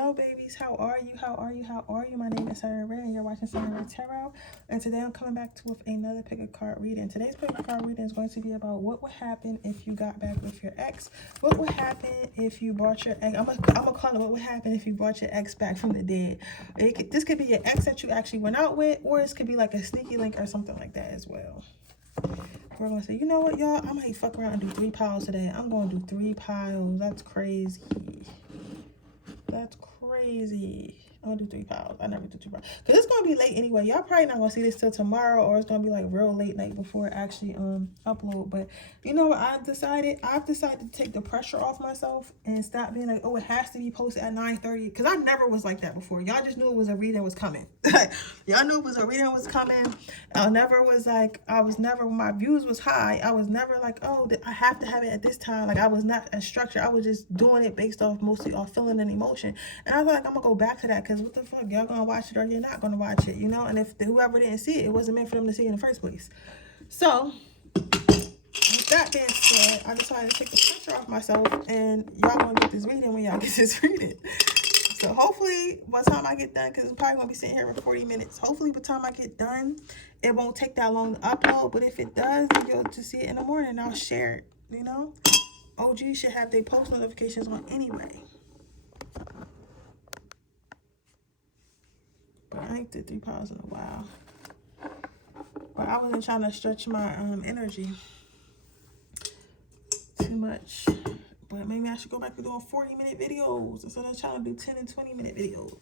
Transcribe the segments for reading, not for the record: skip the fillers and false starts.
Hello, babies. How are you? How are you? How are you? My name is Sarah Ray, and you're watching Sarah Ray Tarot. And today I'm coming back with another pick a card reading. Today's pick a card reading is going to be about what would happen if you got back with your ex. What would happen if you brought your ex? I'm gonna call it what would happen if you brought your ex back from the dead. This could be your ex that you actually went out with, or this could be like a sneaky link or something like that as well. We're gonna say, you know what, y'all? I might fuck around and do 3 piles today. I'm gonna do 3 piles. That's crazy. That's crazy. I'm gonna do 3 piles. I never do 2 piles because it's gonna be late anyway. Y'all probably not gonna see this till tomorrow, or it's gonna be like real late night before it actually upload. But you know what I've decided to take the pressure off myself and stop being like, oh, it has to be posted at 9:30, because I never was like that before. Y'all just knew it was a reading was coming. Y'all knew it was a reading was coming. I never was like, when my views was high, I was never like, oh, I have to have it at this time. Like, I was not as structured. I was just doing it based off mostly off feeling and emotion. And I was like, I'm gonna go back to that, because what the fuck, y'all gonna watch it or you're not gonna watch it, you know? And if whoever didn't see it, it wasn't meant for them to see it in the first place. So with that being said, I decided to take the pressure off myself, and y'all gonna get this reading when y'all get this reading. So hopefully by the time I get done, because I'm probably gonna be sitting here for 40 minutes, hopefully by the time I get done, it won't take that long to upload. But if it does, then you'll just see it in the morning and I'll share it, you know? OG should have their post notifications on anyway. But I ain't did 3 piles in a while. But I wasn't trying to stretch my energy too much. But maybe I should go back to doing 40-minute videos instead of trying to do 10 and 20-minute videos.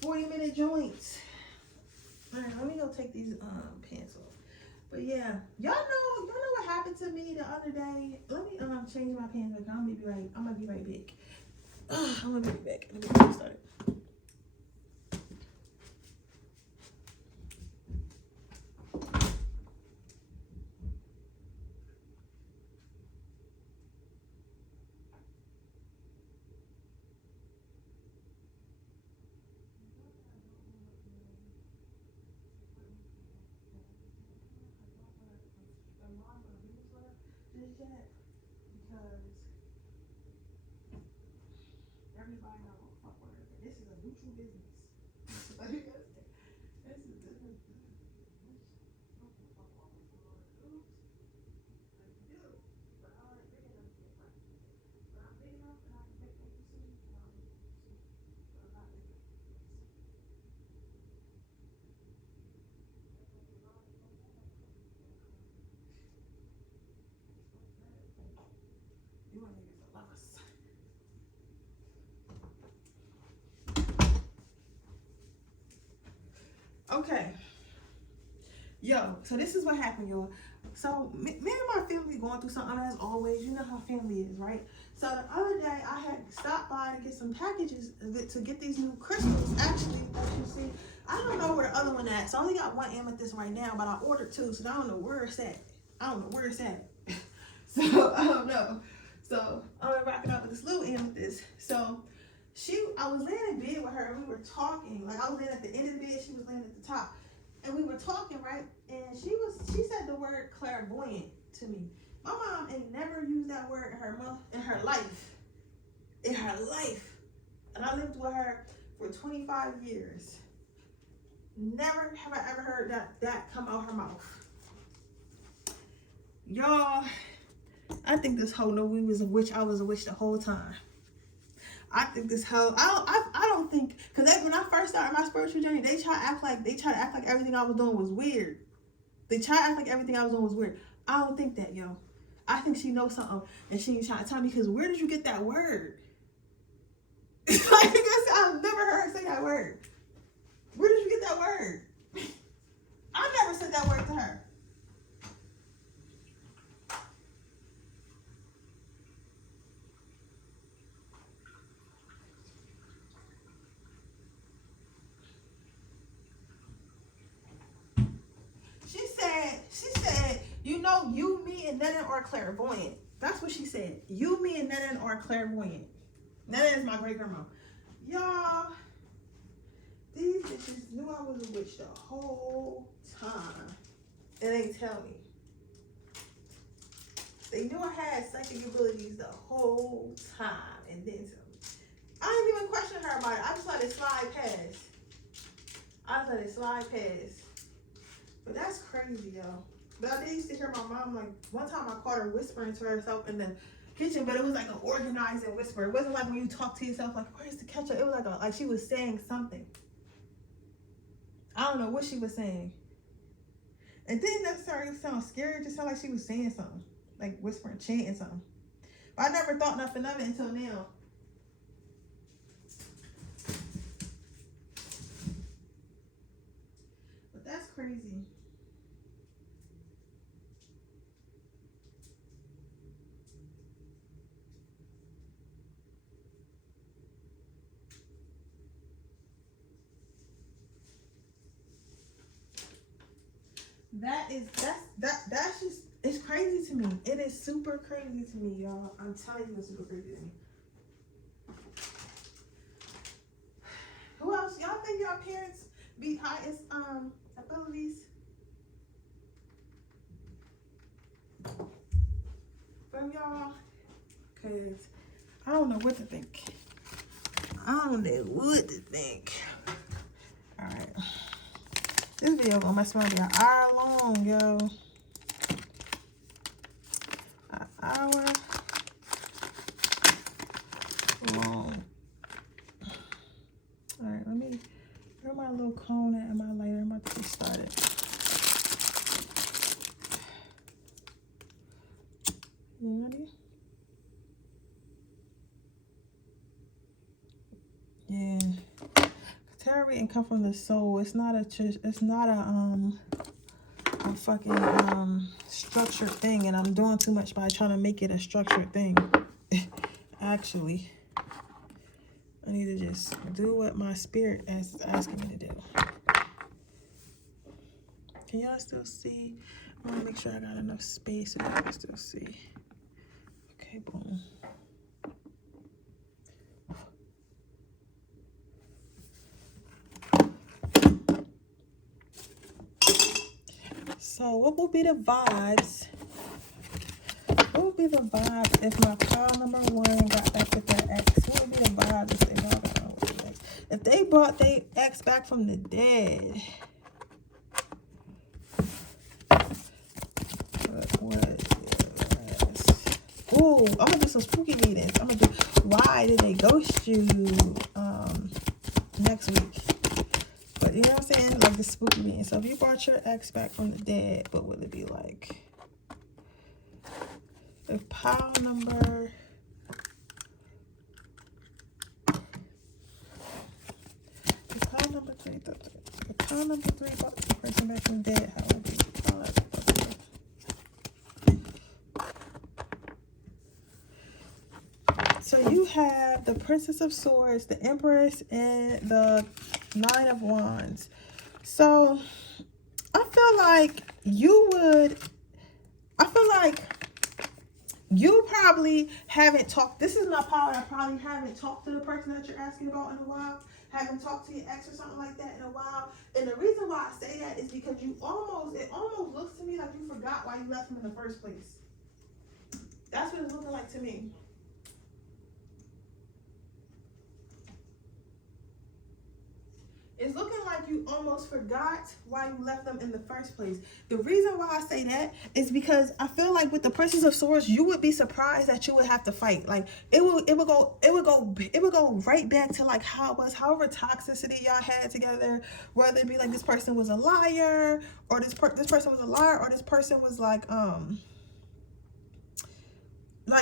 40-minute joints. All right, let me go take these pants off. But yeah, y'all know what happened to me the other day. Let me change my pants. I'm gonna be right back. I'm gonna be back. Let me get started. Just yet, because everybody not gonna fuck with her. This is a neutral business. You want niggas to love us. Okay. Yo, so this is what happened, y'all. So me and my family going through something as always. You know how family is, right? So the other day I had stopped by to get some packages to get these new crystals. Actually, as you see, I don't know where the other one at. So I only got 1 amethyst right now, but I ordered 2, so I don't know where it's at. So I don't know. So I'm gonna wrap it up with this little amethyst. So I was laying in bed with her and we were talking. Like, I was laying at the end of the bed, she was laying at the top. And we were talking, right? And she said the word clairvoyant to me. My mom ain't never used that word in her life. And I lived with her for 25 years. Never have I ever heard that come out her mouth. Y'all, I think this hoe knew we was a witch. I was a witch the whole time. I think this hoe, I don't think, because when I first started my spiritual journey, they try to act like everything I was doing was weird. I don't think that, yo. I think she knows something, and she ain't trying to tell me, because where did you get that word? Like, I've never heard her say that word. Where did you get that word? I never said that word to her. She said, you know, you, me, and Nenen are clairvoyant. That's what she said. You, me, and Nenen are clairvoyant. Nenen is my great grandma. Y'all, these bitches knew I was a witch the whole time. And they tell me. They knew I had psychic abilities the whole time and didn't tell me. I didn't even it slide past. I just let it slide past. But that's crazy, yo. But I did used to hear my mom, like, one time I caught her whispering to herself in the kitchen, but it was like an organizing whisper. It wasn't like when you talk to yourself, like, where's the ketchup? It was like she was saying something. I don't know what she was saying. It didn't necessarily sound scary. It just sounded like she was saying something. Like whispering, chanting something. But I never thought nothing of it until now. But that's crazy. That's just, it's crazy to me. It is super crazy to me, y'all. I'm telling you, it's super crazy to me. Who else? Y'all think y'all parents be highest abilities? From y'all? Cause I don't know what to think. I don't know what to think. Alright. This video gonna mess around be an hour long, yo. An hour long. Alright, let me, where my little cone at and my lighter? I'm about to get started. You ready? Yeah. Tarot reading come from the soul. It's not a fucking structured thing, and I'm doing too much by trying to make it a structured thing. Actually, I need to just do what my spirit is asking me to do. Can y'all still see? I want to make sure I got enough space so y'all can still see. Okay, boom. So what will be the vibes? What would be the vibes if my pile number 1 got back with their ex? What would be the vibes if they got back with their ex? If they brought their ex back from the dead, ooh, I'm gonna do some spooky readings. I'm gonna do why did they ghost you next week. But you know what I'm saying? Like the spooky reading. So if you brought your ex back from the dead, what would it be like? If pile number 3, if pile number 3 brought the person back from the dead, how would it be? So you have the Princess of Swords, the Empress, and the Nine of Wands. So I feel like you probably haven't talked. This is my power. I probably haven't talked to the person that you're asking about in a while. Haven't talked to your ex or something like that in a while. And the reason why I say that is because it almost looks to me like you forgot why you left him in the first place. That's what it's looking like to me. It's looking like you almost forgot why you left them in the first place. The reason why I say that is because I feel like with the Princess of Swords, you would be surprised that you would have to fight. Like it would go right back to like how it was, however toxicity y'all had together. Whether it be like this person was a liar, or this person was a liar, or this person was like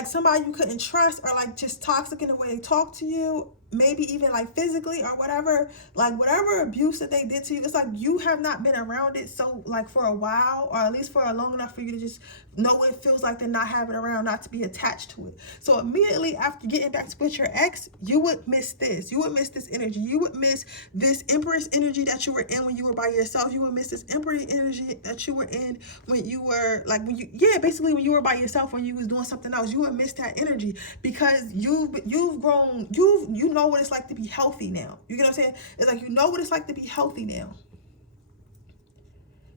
somebody you couldn't trust, or like just toxic in the way they talk to you. Maybe even like physically or whatever, like whatever abuse that they did to you, it's like you have not been around it so like for a while, or at least for a long enough for you to just know what it feels like to not have it around, not to be attached to it. So immediately after getting back with your ex, you would miss this. You would miss this energy. You would miss this Empress energy that you were in when you were by yourself. You would miss this Empress energy that you were in when you were like basically when you were by yourself, when you was doing something else. You would miss that energy because you've grown, you know what it's like to be healthy now. You get what I'm saying? It's like you know what it's like to be healthy now.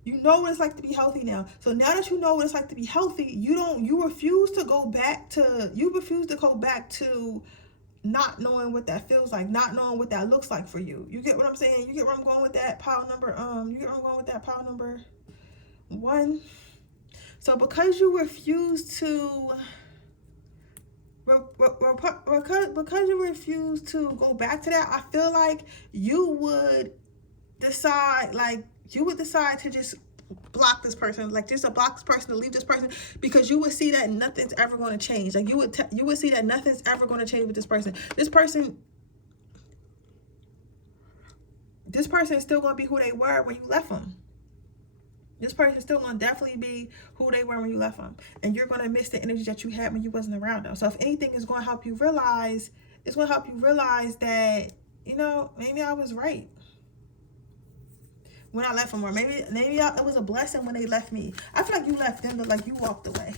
You know what it's like to be healthy now. So now that you know what it's like to be healthy, you refuse to go back to not knowing what that feels like, not knowing what that looks like for you. You get what I'm saying? You get where I'm going with that pile number, you get where I'm going with that pile number 1. So because you refuse to, because you refuse to go back to that, I feel like you would decide, to just block this person, like just to block this person, to leave this person, because you would see that nothing's ever going to change. Like you would see that nothing's ever going to change with this person. This person is still going to be who they were when you left them. This person is still going to definitely be who they were when you left them. And you're going to miss the energy that you had when you wasn't around them. So if anything is going to help you realize, it's going to help you realize that, you know, maybe I was right when I left them, or maybe it was a blessing when they left me. I feel like you left them, but like you walked away.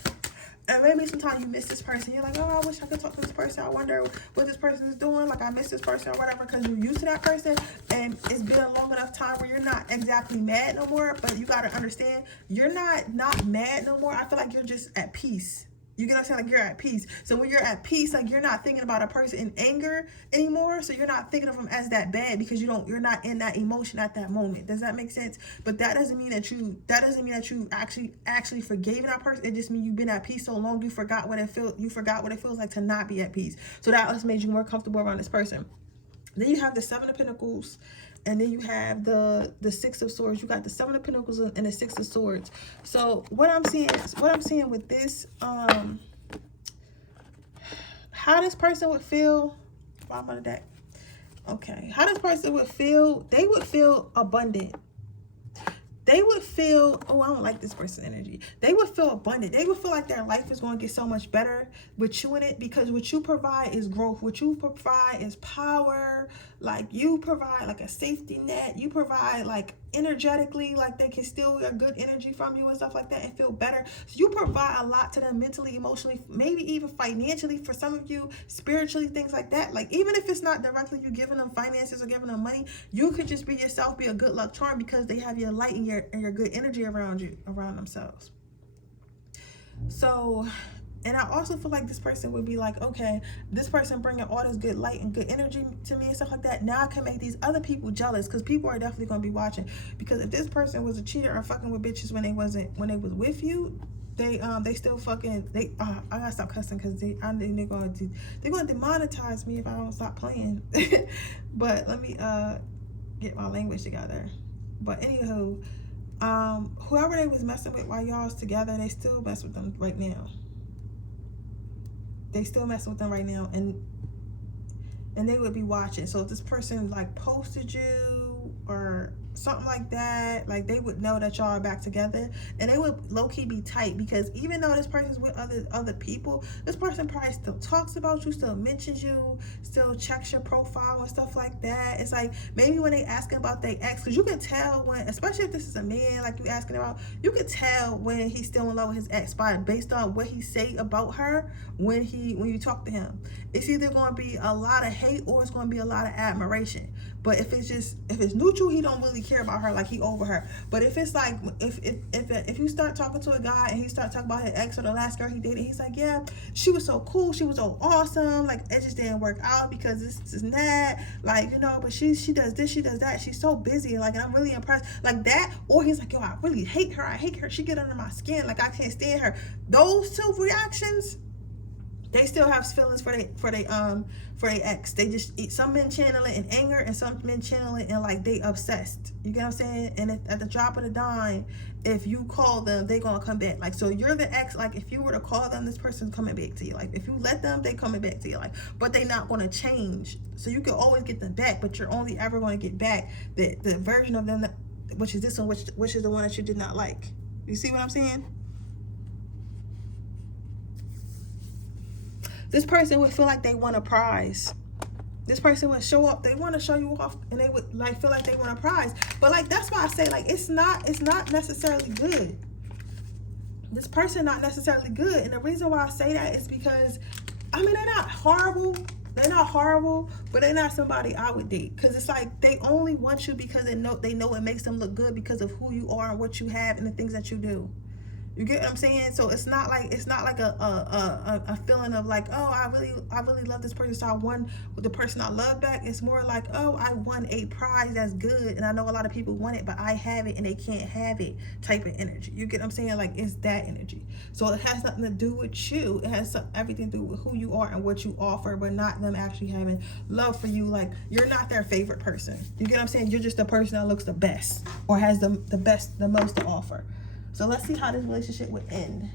And maybe sometimes you miss this person. You're like, oh, I wish I could talk to this person. I wonder what this person is doing. Like, I miss this person or whatever, because you're used to that person. And it's been a long enough time where you're not exactly mad no more. But you got to understand, you're not mad no more. I feel like you're just at peace. You get what I'm saying? Like, you're at peace. So when you're at peace, like, you're not thinking about a person in anger anymore. So you're not thinking of them as that bad, because you're not in that emotion at that moment. Does that make sense? But that doesn't mean that you actually forgave that person. It just means you've been at peace so long you forgot what it feels like to not be at peace. So that just made you more comfortable around this person. Then you have the 7 of Pentacles, and then you have the 6 of Swords. You got the 7 of Pentacles and the 6 of Swords. So what I'm seeing with this, how this person would feel, bottom of the deck. Okay, how this person would feel, they would feel abundant. They would feel, oh, I don't like this person's energy. They would feel abundant. They would feel like their life is going to get so much better with you in it, because what you provide is growth. What you provide is power. Like, you provide like a safety net. You provide like energetically, like they can steal your good energy from you and stuff like that and feel better. So you provide a lot to them mentally, emotionally, maybe even financially for some of you, spiritually, things like that. Like, even if it's not directly you giving them finances or giving them money, you could just be yourself, be a good luck charm, because they have your light and your good energy around you, around themselves. So, and I also feel like this person would be like, okay, this person bringing all this good light and good energy to me and stuff like that. Now I can make these other people jealous, because people are definitely going to be watching. Because if this person was a cheater or fucking with bitches when they was with you, they still fucking, I gotta stop cussing, because they're going to demonetize me if I don't stop playing. But let me get my language together. But anywho, whoever they was messing with while y'all was together, they still mess with them right now. They still messing with them right now, and they would be watching. So if this person like posted you or something like that, like, they would know that y'all are back together, and they would low-key be tight, because even though this person's with other people, this person probably still talks about you, still mentions you, still checks your profile and stuff like that. It's like, maybe when they asking about their ex, because you can tell when, especially if this is a man like you asking about, you can tell when he's still in love with his ex based on what he say about her when you talk to him. It's either going to be a lot of hate or it's going to be a lot of admiration. But if it's neutral, he don't really care about her, like he over her. But if it's like, if you start talking to a guy and he start talking about his ex or the last girl he dated, he's like, yeah, she was so cool, she was so awesome, like, it just didn't work out because this and that, like, you know, but she does this, she does that, she's so busy, like, and I'm really impressed, like that. Or he's like, yo, I really hate her, she get under my skin, like, I can't stand her. Those two reactions, they still have feelings for their ex. They just, some men channel it in anger, and some men channel it in like they obsessed. You get what I'm saying? And at the drop of the dime, if you call them, they gonna come back. Like, so you're the ex. Like, if you were to call them, this person's coming back to you. Like, if you let them, they coming back to you. Like, but they not gonna change. So you can always get them back, but you're only ever gonna get back the version of them which is this one, which is the one that you did not like. You see what I'm saying? This person would feel like they want a prize. This person would show up, they want to show you off, and they would like feel like they want a prize. But like, that's why I say, like, it's not necessarily good. This person not necessarily good. And the reason why I say that is because, I mean, they're not horrible, but they're not somebody I would date. Because it's like, they only want you because they know it makes them look good because of who you are and what you have and the things that you do. You get what I'm saying? So it's not like a feeling of like, oh, I really love this person, so I won with the person I love back. It's more like, oh, I won a prize that's good, and I know a lot of people want it, but I have it and they can't have it type of energy. You get what I'm saying? Like, it's that energy. So it has nothing to do with you. It has everything to do with who you are and what you offer, but not them actually having love for you. Like, you're not their favorite person. You get what I'm saying? You're just the person that looks the best or has the most to offer. So let's see how this relationship would end.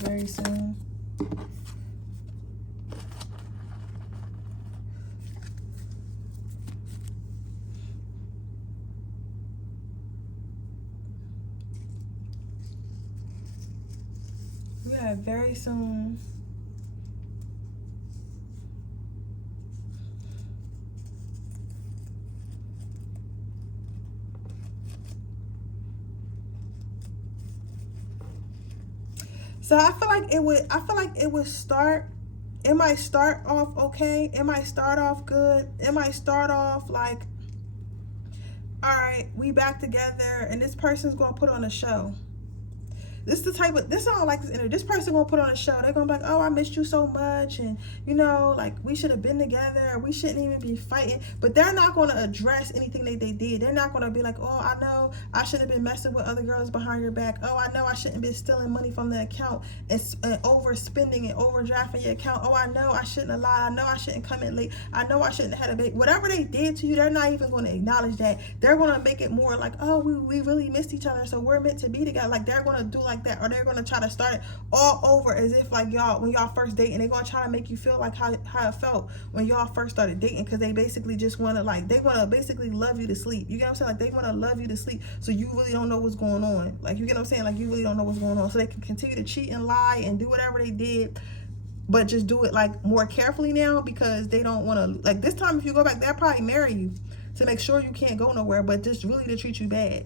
Very soon. We have very soon. So I feel like it would start. It might start off okay. It might start off good. It might start off like, all right, we back together, and this person's gonna put on a show. This is the type of, this I don't like this energy. This person gonna put on a show. They're gonna be like, oh, I missed you so much, and you know, like, we should have been together. We shouldn't even be fighting. But they're not gonna address anything that they did. They're not gonna be like, oh, I know I shouldn't have been messing with other girls behind your back. Oh, I know I shouldn't be stealing money from the account and overspending and overdrafting your account. Oh, I know I shouldn't have lied. I know I shouldn't come in late. I know I shouldn't have had a baby. Whatever they did to you, they're not even gonna acknowledge that. They're gonna make it more like, oh, we really missed each other, so we're meant to be together. Like, they're gonna do like that, or they're gonna try to start it all over as if like y'all, when y'all first date, and they're gonna try to make you feel like how it felt when y'all first started dating, because they basically just want to, like, they want to basically love you to sleep. You get what I'm saying? Like, they want to love you to sleep, so you really don't know what's going on. Like, you get what I'm saying? Like, you really don't know what's going on, so they can continue to cheat and lie and do whatever they did, but just do it like more carefully now, because they don't want to, like, this time if you go back, they'll probably marry you to make sure you can't go nowhere, but just really to treat you bad.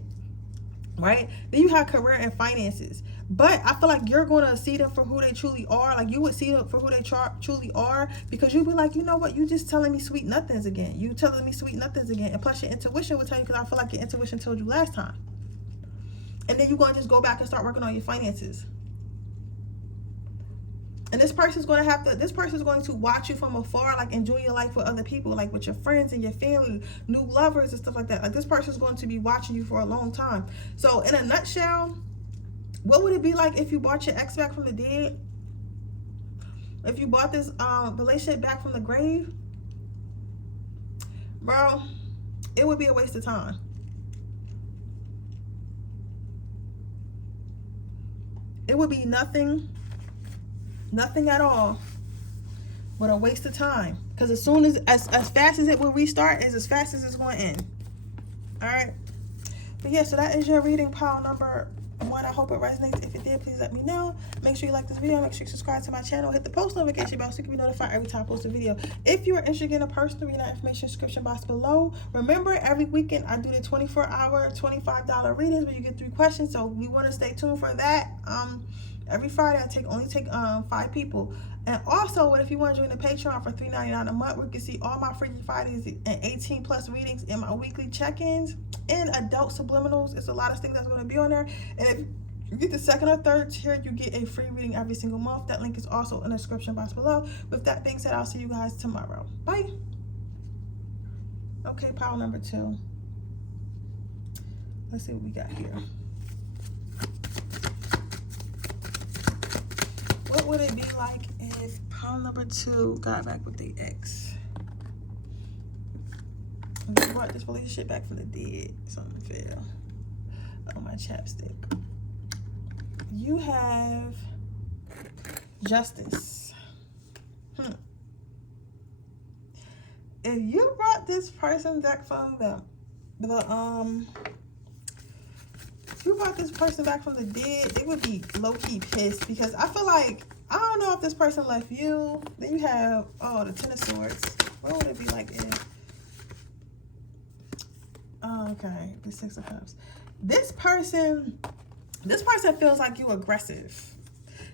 Right? Then you have career and finances. But I feel like you're going to see them for who they truly are. Like, you would see them for who they truly are, because you'd be like, you know what? You just telling me sweet nothings again. You telling me sweet nothings again. And plus your intuition will tell you, because I feel like your intuition told you last time. And then you're going to just go back and start working on your finances. And this person's going to watch you from afar, like, enjoy your life with other people, like with your friends and your family, new lovers and stuff like that. Like, this person's going to be watching you for a long time. So in a nutshell, what would it be like if you brought your ex back from the dead? If you brought this relationship back from the grave? Bro, it would be a waste of time. It would be nothing at all but a waste of time. Because as soon as fast as it will restart is as fast as it's going to end. All right? But yeah, so that is your reading, pile number 1. I hope it resonates. If it did, please let me know. Make sure you like this video. Make sure you subscribe to my channel. Hit the post notification bell so you can be notified every time I post a video. If you are interested in a personal reading, information description box below. Remember, every weekend I do the 24-hour, $25 readings where you get 3 questions. So we want to stay tuned for that. Every Friday I only take 5 people. And also, if you want to join the Patreon for $3.99 a month, where you can see all my free Fridays and 18+ readings in my weekly check-ins and adult subliminals. It's a lot of things that's going to be on there. And if you get the 2nd or 3rd tier, you get a free reading every single month. That link is also in the description box below. With that being said, I'll see you guys tomorrow. Bye. Okay, pile number 2. Let's see what we got here. What would it be like if pile number 2 got back with the ex? They brought this relationship back from the dead. Something fell on my chapstick. You have Justice. if you brought this person back from if you brought this person back from the dead, they would be low-key pissed, because I feel like, I don't know if this person left you. Then you have, oh, the Ten of Swords. What would it be like if, oh, okay, the Six of Cups. This person feels like you aggressive.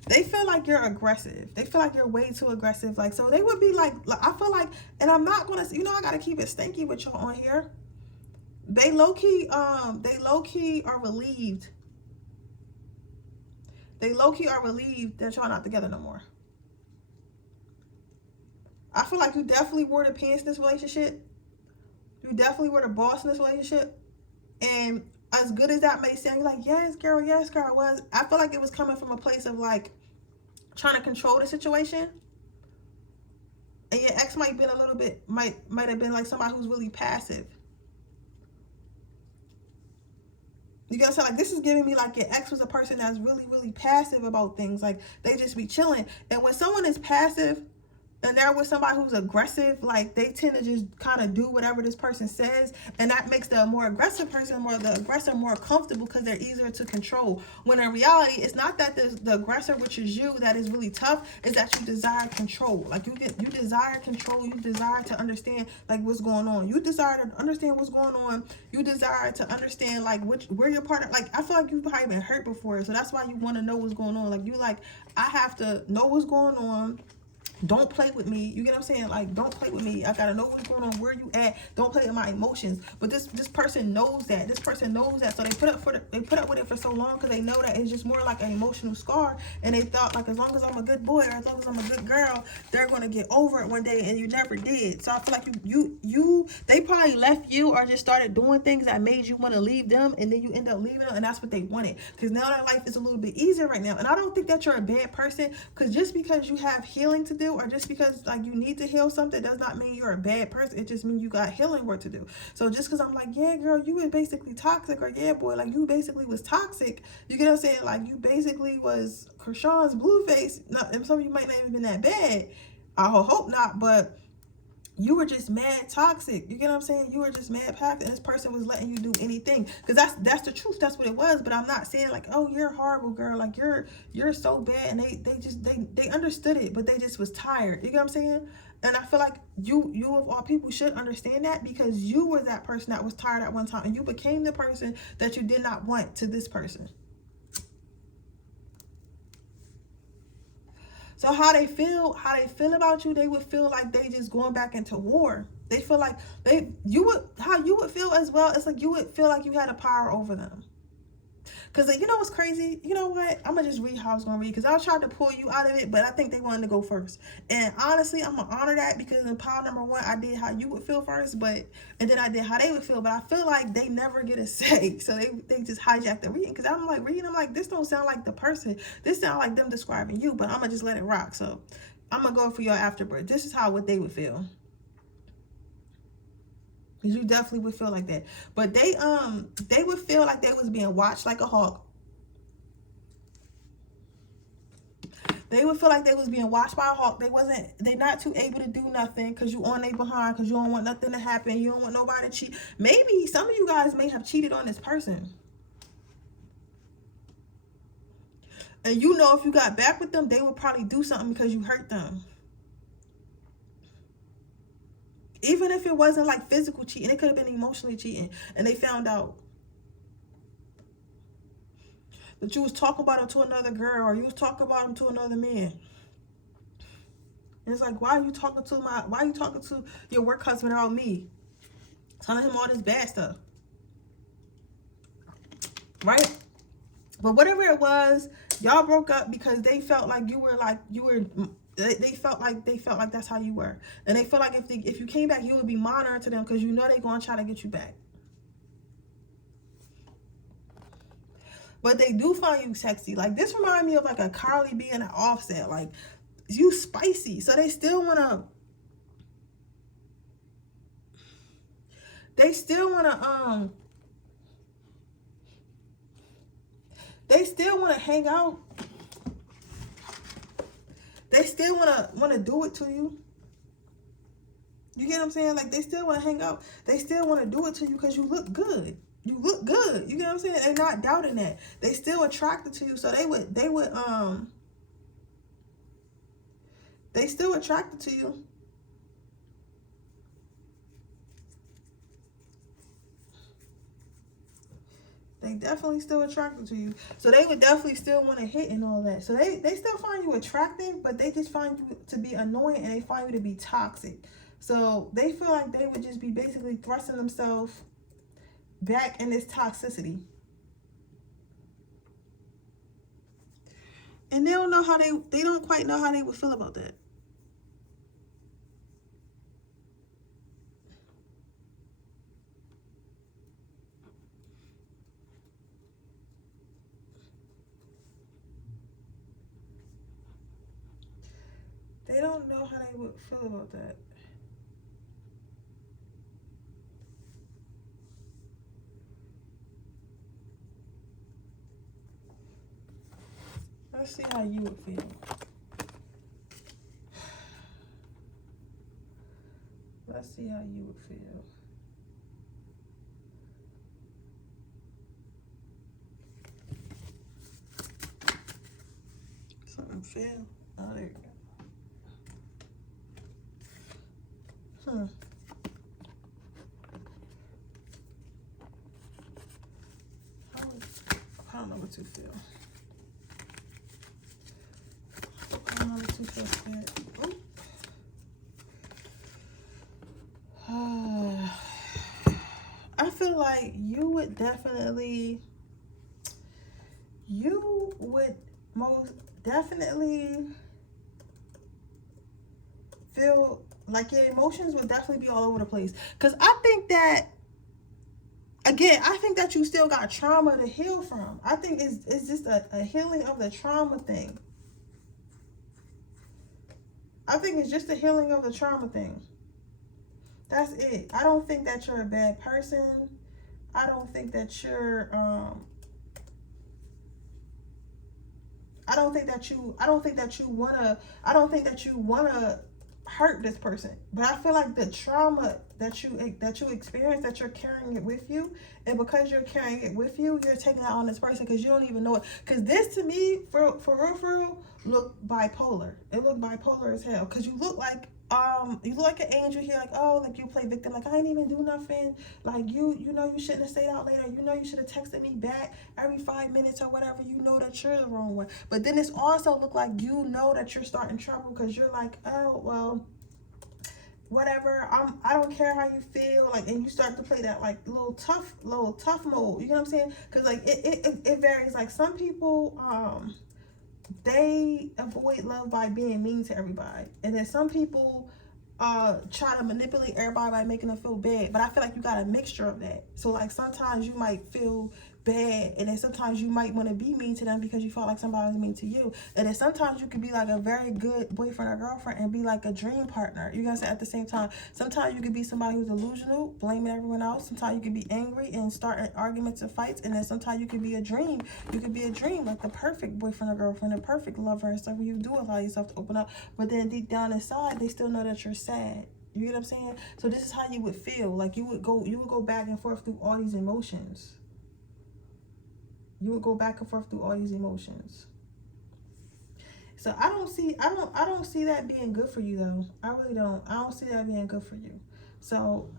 They feel like you're aggressive. They feel like you're way too aggressive. Like, so they would be like, I feel like, and I'm not gonna, you know, I gotta keep it stinky with y'all on here. They low-key are relieved. They low-key are relieved that y'all not together no more. I feel like you definitely wore the pants in this relationship. You definitely were the boss in this relationship. And as good as that may sound, you're like, yes, girl, it was. I feel like it was coming from a place of like trying to control the situation. And your ex might been a little bit, might have been like somebody who's really passive. You gotta say, like, this is giving me like your ex was a person that's really, really passive about things. Like, they just be chilling. And when someone is passive and they're with somebody who's aggressive, like, they tend to just kind of do whatever this person says, and that makes the more aggressive person, the aggressor, more comfortable, because they're easier to control. When in reality, it's not that the aggressor, which is you, that is really tough. It's that you desire control. Like, you desire control. You desire to understand like what's going on. You desire to understand what's going on. You desire to understand like where your partner. Like, I feel like you've probably been hurt before, so that's why you want to know what's going on. Like, you like, I have to know what's going on. Don't play with me. You get what I'm saying? Like, don't play with me. I gotta know what's going on, where you at. Don't play with my emotions. But this person knows that. This person knows that. So they put up with it for so long, because they know that it's just more like an emotional scar. And they thought, like, as long as I'm a good boy, or as long as I'm a good girl, they're gonna get over it one day, and you never did. So I feel like they probably left you, or just started doing things that made you want to leave them, and then you end up leaving them, and that's what they wanted. Because now their life is a little bit easier right now. And I don't think that you're a bad person, because just because you have healing to do, or just because like you need to heal something, does not mean you're a bad person. It just means you got healing work to do. So just because I'm like, yeah, girl, you were basically toxic, or yeah, boy, like you basically was toxic, you get what I'm saying? Like, you basically was Krishan's blue face. Not, and some of you might not even been that bad. I hope not, but you were just mad toxic. You get what I'm saying? You were just mad toxic, and this person was letting you do anything. Because that's the truth. That's what it was. But I'm not saying like, oh, you're a horrible girl. Like, you're so bad. And they understood it, but they just was tired. You get what I'm saying? And I feel like you of all people should understand that, because you were that person that was tired at one time, and you became the person that you did not want to this person. So how they feel about you, they would feel like they just going back into war. They feel like how you would feel as well. It's like you would feel like you had a power over them. Because you know what's crazy? You know what? I'm going to just read how I was going to read, because I tried to pull you out of it, but I think they wanted to go first. And honestly, I'm going to honor that, because in pile number 1, I did how you would feel first, and then I did how they would feel. But I feel like they never get a say. So they just hijacked the reading, because I'm like reading, I'm like, this don't sound like the person. This sound like them describing you, but I'm going to just let it rock. So I'm going to go for your afterbirth. This is what they would feel. Because you definitely would feel like that. But they would feel like they was being watched like a hawk. They would feel like they was being watched by a hawk. They not too able to do nothing, because you on their behind, because you don't want nothing to happen. You don't want nobody to cheat. Maybe some of you guys may have cheated on this person. And you know, if you got back with them, they would probably do something because you hurt them. Even if it wasn't like physical cheating, it could have been emotionally cheating, and they found out that you was talking about him to another girl, or you was talking about him to another man. And it's like, why are you talking to your work husband about me? Telling him all this bad stuff. Right? But whatever it was, y'all broke up because they felt like they felt like that's how you were. And they felt like if you came back, you would be monitoring to them, because you know they're going to try to get you back. But they do find you sexy. Like, this reminds me of like a Carly B and an Offset. Like, you spicy. So they still want to They still want to hang out. They still want to do it to you. You get what I'm saying? Like, they still want to hang out. They still want to do it to you because you look good. You look good. You get what I'm saying? They're not doubting that. They still attracted to you. So they still attracted to you. They definitely still attracted to you. So they would definitely still want to hit and all that. So they still find you attractive, but they just find you to be annoying and they find you to be toxic. So they feel like they would just be basically thrusting themselves back in this toxicity. And they don't know how they don't quite know how they would feel about that. They don't know how they would feel about that. Let's see how you would feel. Let's see how you would feel. Something fell. Oh, there you go. I don't know what to feel. I don't know what to feel scared. I feel like you would most definitely feel like your emotions would definitely be all over the place. Because I think that, again, I think that you still got trauma to heal from. I think it's just a healing of the trauma thing. I think it's just a healing of the trauma thing. That's it. I don't think that you're a bad person. I don't think that you're I don't think that you wanna hurt this person. But I feel like the trauma that you experience, that you're carrying it with you, and because you're carrying it with you, you're taking it on this person because you don't even know it. Because this, to me, for real, look bipolar. It looked bipolar as hell. Because you look like an angel here, like, oh, like you play victim, like I ain't even do nothing, like you know you shouldn't have stayed out later, you know you should have texted me back every 5 minutes or whatever, you know that you're the wrong one. But then it's also look like you know that you're starting trouble because you're like, oh well, whatever, I don't care how you feel, like, and you start to play that like little tough mode. You know what I'm saying? Because like it varies. Like some people they avoid love by being mean to everybody, and then some people try to manipulate everybody by making them feel bad. But I feel like you got a mixture of that. So like sometimes you might feel bad, and then sometimes you might want to be mean to them because you felt like somebody was mean to you. And then sometimes you could be like a very good boyfriend or girlfriend and be like a dream partner. You guys, at the same time, sometimes you could be somebody who's delusional, blaming everyone else. Sometimes you could be angry and start arguments and fights. And then sometimes you could be a dream. You could be a dream, like the perfect boyfriend or girlfriend, the perfect lover and stuff, where you do allow yourself to open up, but then deep down inside they still know that you're sad. You get what I'm saying? So this is how you would feel. Like you would go back and forth through all these emotions. You would go back and forth through all these emotions. So I don't see that being good for you, though. I really don't. I don't see that being good for you. So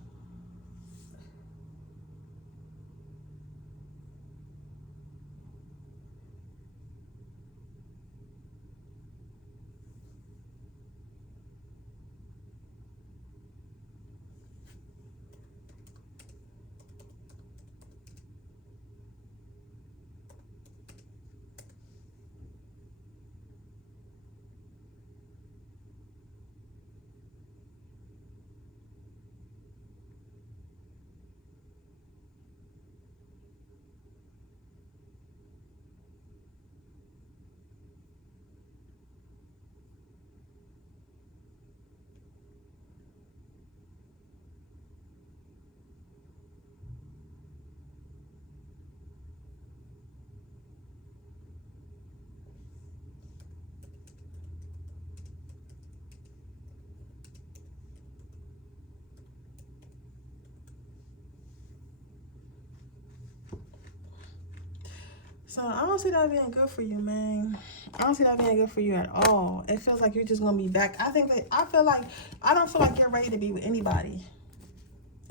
So I don't see that being good for you, man. I don't see that being good for you at all. It feels like you're just gonna be back. I don't feel like you're ready to be with anybody.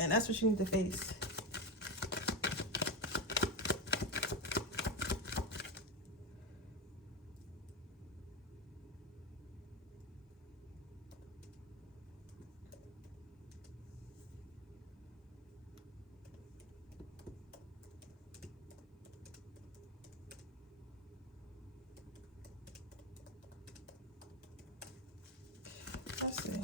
And that's what you need to face. Let's see.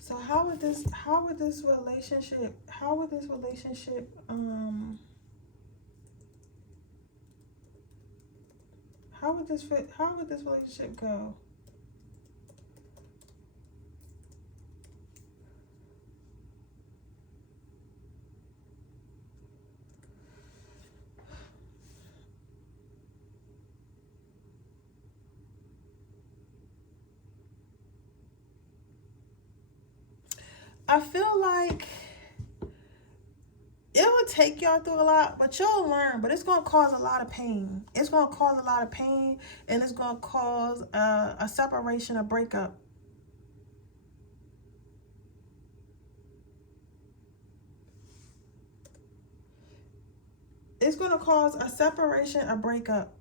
So how would this relationship how would this relationship go? I feel like it will take y'all through a lot, but you'll learn. But it's going to cause a lot of pain. It's going to cause a lot of pain, and it's going to cause a separation, a breakup. It's going to cause a separation, a breakup.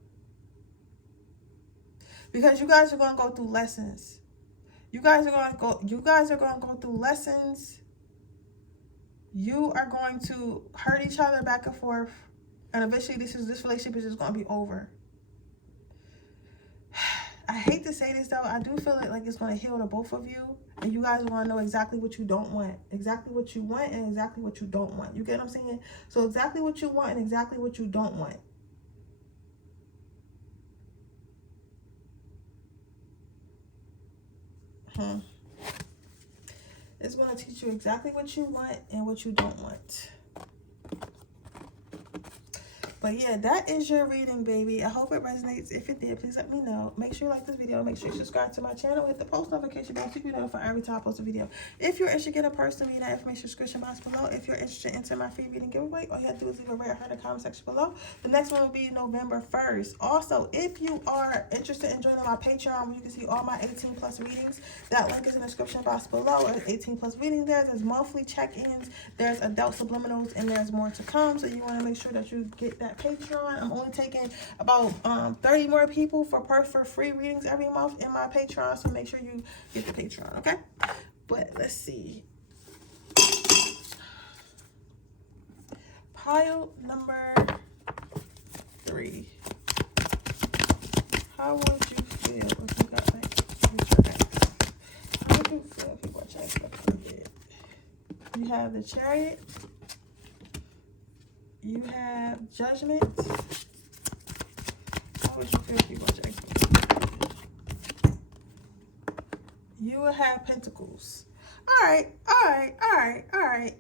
Because you guys are going to go through lessons. You guys are going to go through lessons. You are going to hurt each other back and forth, and eventually this relationship is just going to be over. I hate to say this though, I do feel like it's going to heal to both of you, and you guys are going to know exactly what you don't want, exactly what you want, and exactly what you don't want. You get what I'm saying? So exactly what you want and exactly what you don't want. It's going to teach you exactly what you want and what you don't want. But yeah, that is your reading, baby. I hope it resonates. If it did, please let me know. Make sure you like this video. Make sure you subscribe to my channel. Hit the post notification bell so you can be notified every time I post a video. If you're interested in a personal reading, that information description box below. If you're interested in entering my free reading giveaway, all you have to do is leave a red heart in the comment section below. The next one will be November 1st. Also, if you are interested in joining my Patreon, where you can see all my 18+ readings, that link is in the description box below. 18+ readings there's monthly check-ins, there's adult subliminals, and there's more to come. So you want to make sure that you get that Patreon. I'm only taking about 30 more people for free readings every month in my Patreon, so make sure you get the Patreon, okay? But let's see. Pile number 3. How would you feel if you got back with your ex? How would you feel if you watch ex back in bed? You have the Chariot. You have Judgment. How would you feel if you watch ex back in bed? You will have Pentacles. All right.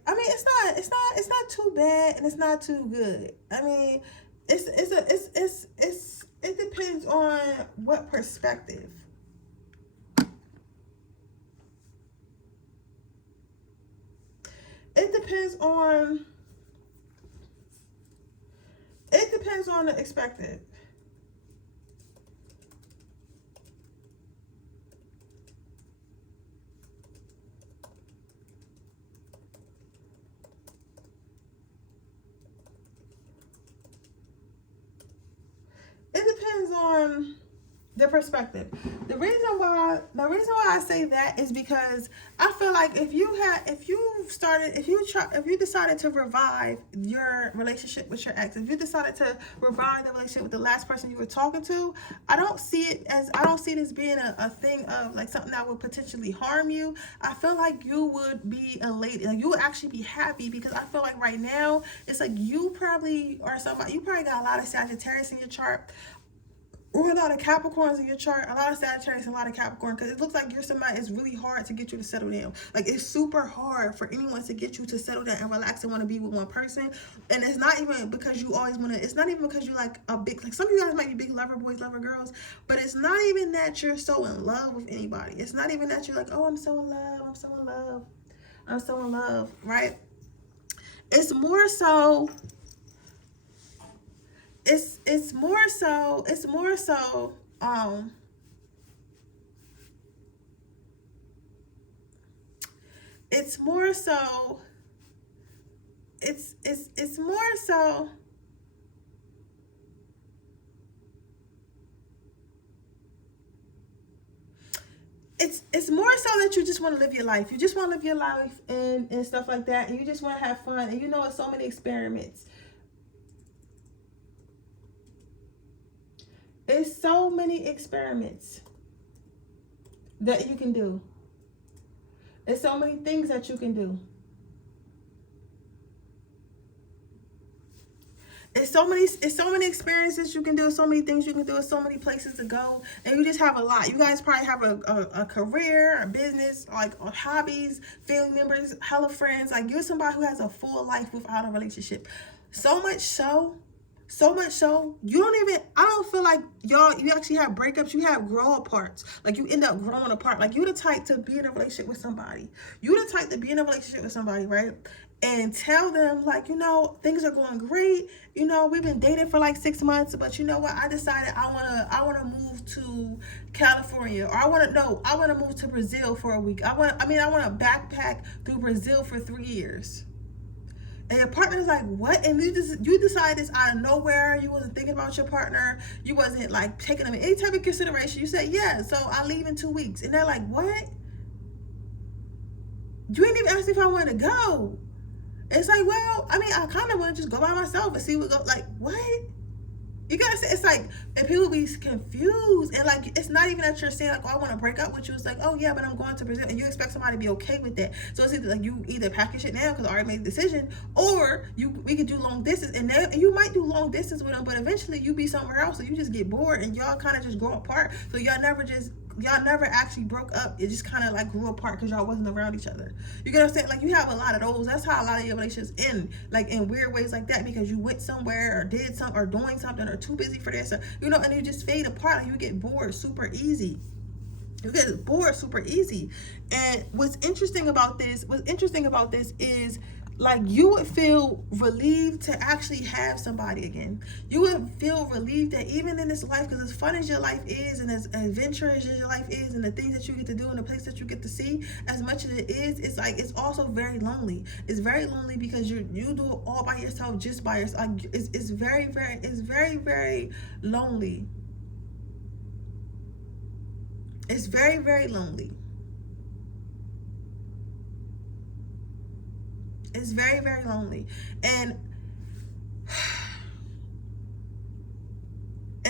I mean, it's not too bad and it's not too good. I mean, it depends on what perspective. It depends on the expected. It depends on the perspective. The reason why I say that is because I feel like if you decided to revive your relationship with your ex, if you decided to revive the relationship with the last person you were talking to, I don't see it as being a thing of like something that would potentially harm you. I feel like you would be elated, like you would actually be happy, because I feel like right now it's like you probably got a lot of Sagittarius in your chart, or a lot of Capricorns in your chart, a lot of Sagittarius and a lot of Capricorn, because it looks like you're somebody, it's really hard to get you to settle down. Like, it's super hard for anyone to get you to settle down and relax and want to be with one person. And it's not even because you always want to, it's not even because you like a big, like some of you guys might be big lover boys, lover girls, but it's not even that you're so in love with anybody. It's not even that you're like, oh, I'm so in love, right? It's more so, it's more so, it's more so that you just want to live your life. You just want to live your life and stuff like that, and you just want to have fun, and you know it's so many experiments. It's so many experiments that you can do. There's so many things that you can do. It's so many experiences you can do, so many things you can do, so many places to go, and you just have a lot. You guys probably have a career, a business, like hobbies, family members, hella friends. Like, you're somebody who has a full life without a relationship. So much so, you don't even, I don't feel like you actually have breakups. You have grow aparts. Like, you end up growing apart. Like, you're the type to be in a relationship with somebody. Right? And tell them, like, you know, things are going great. You know, we've been dating for like 6 months, but you know what? I decided I wanna move to California, or I wanna move to Brazil for a week. I wanna backpack through Brazil for 3 years. And your partner's like, what? And you decide this out of nowhere. You wasn't thinking about your partner. You wasn't like taking them in any type of consideration. You said, yeah, so I leave in 2 weeks. And they're like, what? You ain't even asked me if I wanted to go. It's like, well, I mean, I kind of want to just go by myself and see what goes. Like, what? You gotta say, it's like, and people be confused, and like, it's not even that you're saying like, oh, I want to break up with you. It's like, oh yeah, but I'm going to Brazil, and you expect somebody to be okay with that. So it's either like you either pack your shit now because I already made the decision, or we could do long distance, and you might do long distance with them, but eventually you be somewhere else, so you just get bored, and y'all kind of just grow apart. So y'all never actually broke up. It just kind of like grew apart because y'all wasn't around each other. You get what I'm saying? Like, you have a lot of those. That's how a lot of your relationships end, like in weird ways like that, because you went somewhere or did something or doing something or too busy for this, or, you know, and you just fade apart. Like, you get bored super easy. And what's interesting about this is, like, you would feel relieved to actually have somebody again. You would feel relieved that even in this life, because as fun as your life is, and as adventurous as your life is, and the things that you get to do and the place that you get to see, as much as it is, it's like, it's also very lonely. It's very lonely because you do it all by yourself, just by yourself. Like, it's very, very lonely. It's very, very lonely. It's very, very lonely. And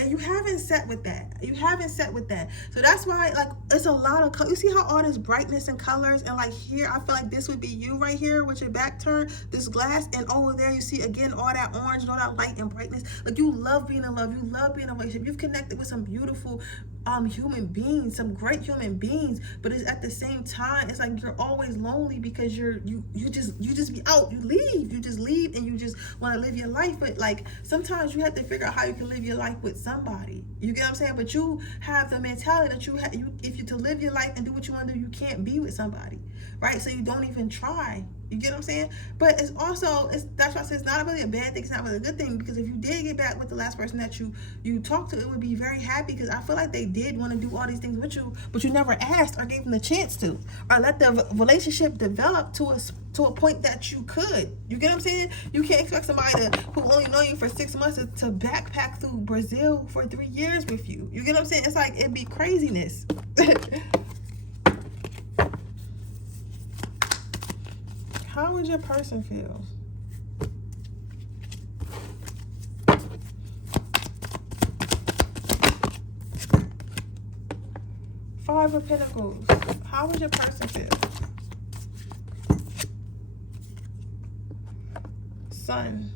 you haven't sat with that. So that's why, like, it's a lot of color. You see how all this brightness and colors, and like here, I feel like this would be you right here with your back turned, this glass, and over there you see again all that orange and all that light and brightness. Like, you love being in love. You love being in a relationship. You've connected with some beautiful human beings, some great human beings, but it's at the same time, it's like you're always lonely because you just be out, you just leave and you just want to live your life. But like, sometimes you have to figure out how you can live your life with somebody. You get what I'm saying? But you have the mentality that if you to live your life and do what you want to do, you can't be with somebody, right? So you don't even try. You get what I'm saying? But it's also, that's why I say it's not really a bad thing. It's not really a good thing, because if you did get back with the last person that you talked to, it would be very happy, because I feel like they did want to do all these things with you, but you never asked or gave them the chance to, or let the relationship develop to a point that you could. You get what I'm saying? You can't expect somebody who only know you for 6 months to backpack through Brazil for 3 years with you. You get what I'm saying? It's like, it'd be craziness. How would your person feel? Five of Pentacles. How would your person feel? Sun.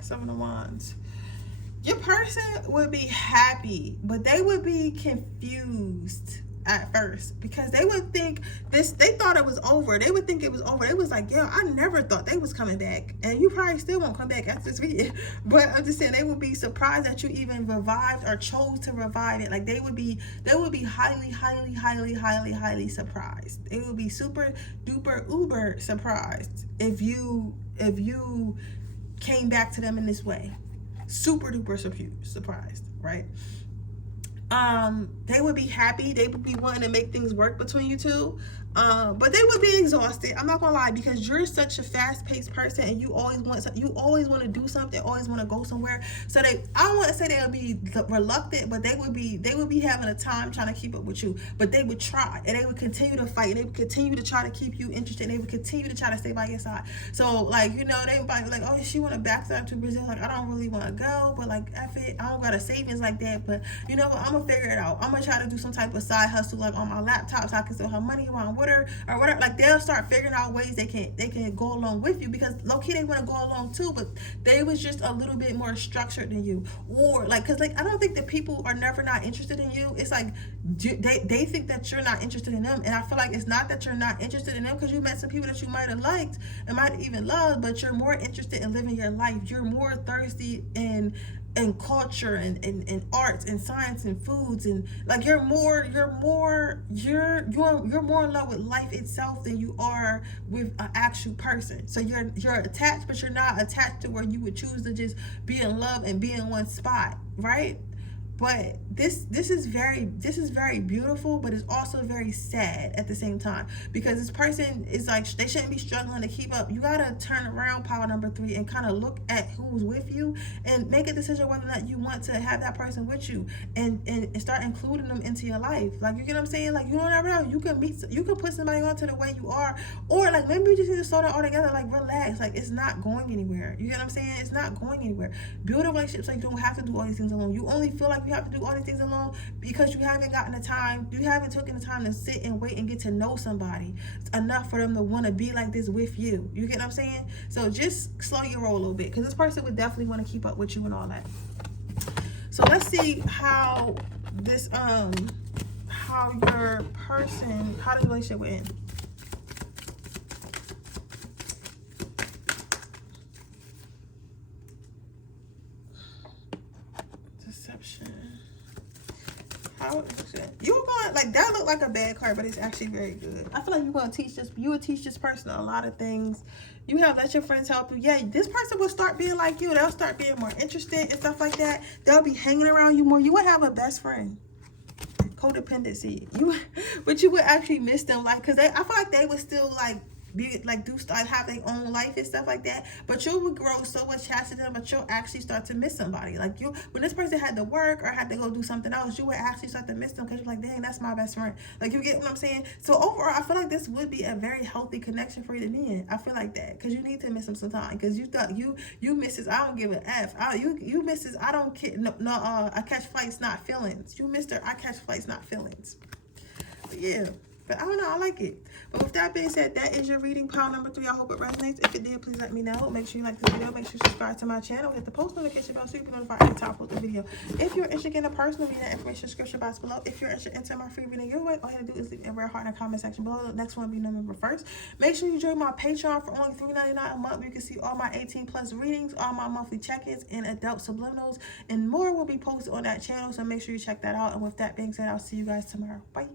Seven of Wands. Your person would be happy, but they would be confused at first, because they would think they thought it was over. They would think it was over. They was like, yeah, I never thought they was coming back. And you probably still won't come back after this video. But I'm just saying, they would be surprised that you even revived or chose to revive it. Like, they would be highly, highly, highly, highly, highly surprised. They would be super duper uber surprised if you came back to them in this way. Super duper surprised, right? They would be happy. They would be wanting to make things work between you two. But they would be exhausted. I'm not gonna lie, because you're such a fast-paced person, and you always want to do something, always want to go somewhere. So I don't want to say they would be reluctant, but they would be having a time trying to keep up with you. But they would try, and they would continue to fight, and they would continue to try to keep you interested, and they would continue to try to stay by your side. So, like, you know, they would be like, oh, she want to backside to Brazil. Like, I don't really want to go, but like, F it, I don't got a savings like that. But you know what? I'm gonna figure it out. I'm gonna try to do some type of side hustle, like on my laptop, so I can still have money while I'm with her, or whatever. Like, they'll start figuring out ways they can go along with you, because low-key they want to go along too, but they was just a little bit more structured than you. Or like, because like, I don't think that people are never not interested in you. It's like they think that you're not interested in them, and I feel like it's not that you're not interested in them, because you met some people that you might have liked and might have even loved, but you're more interested in living your life. You're more thirsty in culture and arts and science and foods, and like you're more in love with life itself than you are with an actual person. So you're attached, but you're not attached to where you would choose to just be in love and be in one spot, right? But this is very beautiful, but it's also very sad at the same time, because this person is like, they shouldn't be struggling to keep up. You gotta turn around, power number 3, and kind of look at who's with you and make a decision whether or not you want to have that person with you, and start including them into your life. Like, you get what I'm saying? Like, you don't ever know. You can put somebody onto the way you are, or like maybe you just need to slow down all together. Like, relax. Like, it's not going anywhere. You get what I'm saying? It's not going anywhere. Build a relationship so you don't have to do all these things alone. You only feel like you have to do all these things alone because you haven't taken the time to sit and wait and get to know somebody enough for them to want to be like this with you. You get what I'm saying? So just slow your roll a little bit, because this person would definitely want to keep up with you and all that. So let's see how this how your person, how the relationship will end. Deception. How is it? You're going, like, that looked like a bad card, but it's actually very good. I feel like you're going to teach this. You would teach this person a lot of things. You have let your friends help you. Yeah, this person will start being like you. They'll start being more interested and stuff like that. They'll be hanging around you more. You would have a best friend. Codependency. But you would actually miss them, like, because I feel like they would still like have their own life and stuff like that, but you would grow so much attached to them, but you'll actually start to miss somebody. Like, when this person had to work or had to go do something else, you would actually start to miss them, because you're like, dang, that's my best friend. Like, you get what I'm saying? So overall, I feel like this would be a very healthy connection for you to be in. I feel like that, because you need to miss them sometime, because you thought you misses, I don't give an F. You misses, I don't care. I catch flights, not feelings. You missed her, I catch flights, not feelings. But yeah, But I don't know, I like it. But with that being said, that is your reading pile number 3. I hope it resonates. If it did, please let me know. Make sure you like this video. Make sure you subscribe to my channel. Hit the post notification bell so you can be notified every time I post a video. If you're interested in a personal reading, information description box below. If you're interested in entering my free reading your way, all you have to do is leave a red heart in the comment section below. The next one will be November 1st. Make sure you join my Patreon for only $3.99 a month, where you can see all my 18+ readings, all my monthly check-ins, and adult subliminals, and more will be posted on that channel. So make sure you check that out. And with that being said, I'll see you guys tomorrow. Bye.